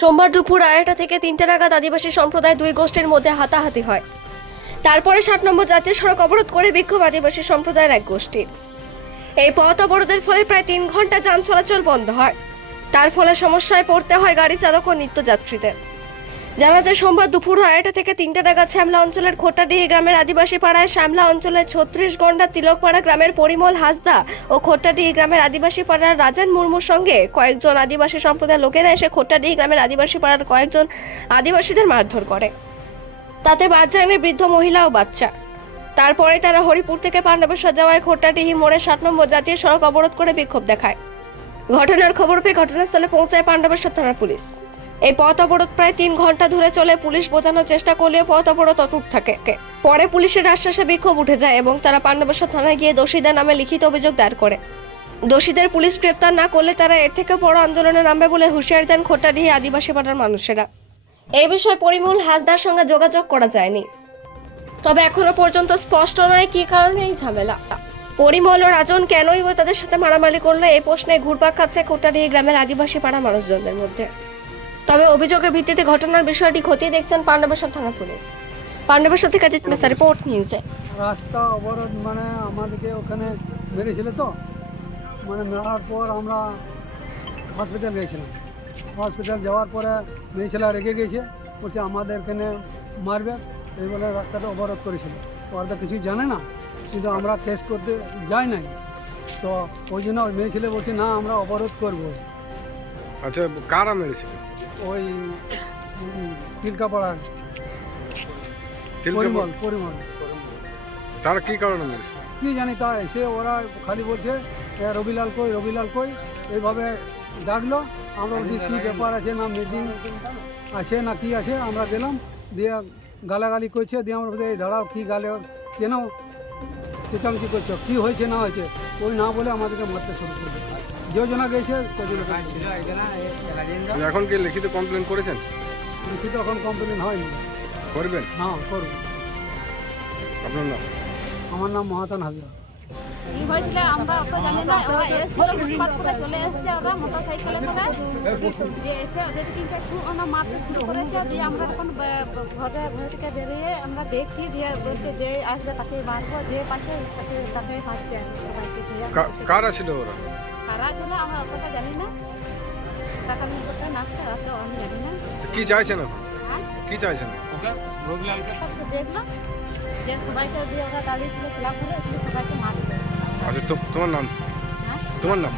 সোমবার দুপুর আড়াইটা থেকে তিনটে নাগাদ আদিবাসী সম্প্রদায় দুই গোষ্ঠীর মধ্যে হাতাহাতি হয়। তারপরে ষাট নম্বর জাতীয় সড়ক অবরোধ করে বিক্ষোভ আদিবাসী সম্প্রদায়ের এক গোষ্ঠীর। এই পথ অবরোধের ফলে প্রায় তিন ঘণ্টা যান চলাচল বন্ধ হয়। তার ফলে সমস্যায় পড়তে হয় গাড়ি চালক ও নিত্যযাত্রীদের। জানা যায় সোমবার দুপুর আড়াইটা থেকে তিনটে নাগাদ শ্যামলা অঞ্চলের খোট্টাডিহি গ্রামের আদিবাসী পাড়ায় শ্যামলা অঞ্চলের ছত্রিশ গন্ডা তিলকপাড়া গ্রামের পরিমল হাসদা ও খোট্টাডিহি গ্রামের আদিবাসী পাড়ার রাজেন মুর্মুর সঙ্গে কয়েকজন আদিবাসী সম্প্রদায়ের লোকেরা এসে খোট্টাডিহি গ্রামের আদিবাসী পাড়ার কয়েকজন আদিবাসীদের মারধর করে। তাতে বাচ্চানের বৃদ্ধ মহিলা ও বাচ্চা। তারপরে তারা হরিপুর থেকে পাণ্ডবেশ্বর যাওয়ায় খোট্টাডিহি মোড়ে ষাট নম্বর জাতীয় সড়ক অবরোধ করে বিক্ষোভ দেখায়। ঘটনার খবর পেয়ে ঘটনাস্থলে পৌঁছায় পাণ্ডবেশ্বর থানার পুলিশ। এই পথ অবরোধ প্রায় তিন ঘণ্টা ধরে চলে। পুলিশ বোঝানোর চেষ্টা করলেও পথ অবরোধ অটুট থাকে। পরে পুলিশের আশ্বাসে বিক্ষোভ উঠে যায় এবং তারা পাণ্ডবেশ্বর থানায় গিয়ে দোষীদের নামে লিখিত অভিযোগ দায়ের করে। দোষীদের পুলিশ গ্রেপ্তার না করলে তারা এর থেকে বড় আন্দোলনে নামবে বলে হুঁশিয়ারি দেন খোট্টাডিহি আদিবাসী পাড়ার মানুষেরা। এই বিষয়ে পরিমল হাসদার সঙ্গে যোগাযোগ করা যায়নি। তবে এখনও পর্যন্ত স্পষ্ট নয় কী কারণে এই ঝামেলা। পরিমল ও রাজন কেনই তাদের সাথে মারামারি করল এই প্রশ্নে ঘুরপাক খাচ্ছে কোটাডিহি গ্রামের আদিবাসী পাড়া মানুষজনদের মধ্যে। তবে অভিযোগের ভিত্তিতে ঘটনার বিষয়টি খতিয়ে দেখছেন পাণ্ডবেশ্বর থানা পুলিশ। পাণ্ডবেশ্বর থেকে অজিত মেসা রিপোর্ট নিউজে। রাস্তা অবরোধ মানে আমাদেরকে ওখানে মেরেছিল তো? মানে মেরার পর আমরা হসপিটাল গেছিলাম। হসপিটাল যাওয়ার পরে মেয়েছেলা রেগে গেছে। বলছে আমাদের এখানে মারবে। এই বলে রাস্তাটা অবরোধ করেছিল। ওরা তো কিছুই জানে না। কিন্তু আমরা কেস করতে যাই নাই। তো ওই জন্য ওই মেয়ে ছেলে বলছে, না, আমরা অবরোধ করব। আচ্ছা কারা মেরেছিল ওই তিলকাপাড়ার। পরিমল পরিমল। তারা কি কারণে মেরেছিল কি জানি তা এসে ওরা খালি বলছে এ, রবিলাল কই রবিলাল কই এইভাবে ডাকলো আমরা বলছি কী ব্যাপার আছে না মিটিং আছে না কি আছে আমরা গেলাম দিয়ে গালাগালি করছে দিয়ে আমরা বলছি, এই দাঁড়াও কী গালে কেন চেঁচামেচি করছ কী হয়েছে না হয়েছে ওই না বলে আমাদেরকে মারতে শুরু করবে যেজনা গেছে এখন কি লিখিত কমপ্লেন করেছেন? লিখিত এখন কমপ্লেন হয়নি করবেন? হ্যাঁ করব আপনার নাম? আমার নাম মহাতান হাজরা কি হয়েছিল আমরা অত জানি না ওরা এসেছিল ফুটপাত করে চলে এসছে ওরা মোটর সাইকেলে করে। যে এসে ওদের কিন্তু একটু ওরা মারতে শুরু করেছে দিয়ে আমরা তখন ব- ব- ঘরে ঘর থেকে বেরিয়ে আমরা দেখছি দিয়ে বলছে যে আসবে তাকে মারবো যে পাচ্ছে তাকে তাকে কারা ছিল ওরা? কারা ছিল আমরা অতটা জানি না। টাকার মধ্যে নামটা অত আমি জানি না। তো কি চাইছেন এখন? হ্যাঁ? কি চাইছেন? দেখলাম যে সবাইকে দিয়ে ওরা দাঁড়িয়েছিল ক্লাব করে এখানে সবাইকে মারবে আচ্ছা তোমার নাম? হ্যাঁ? তোমার নাম?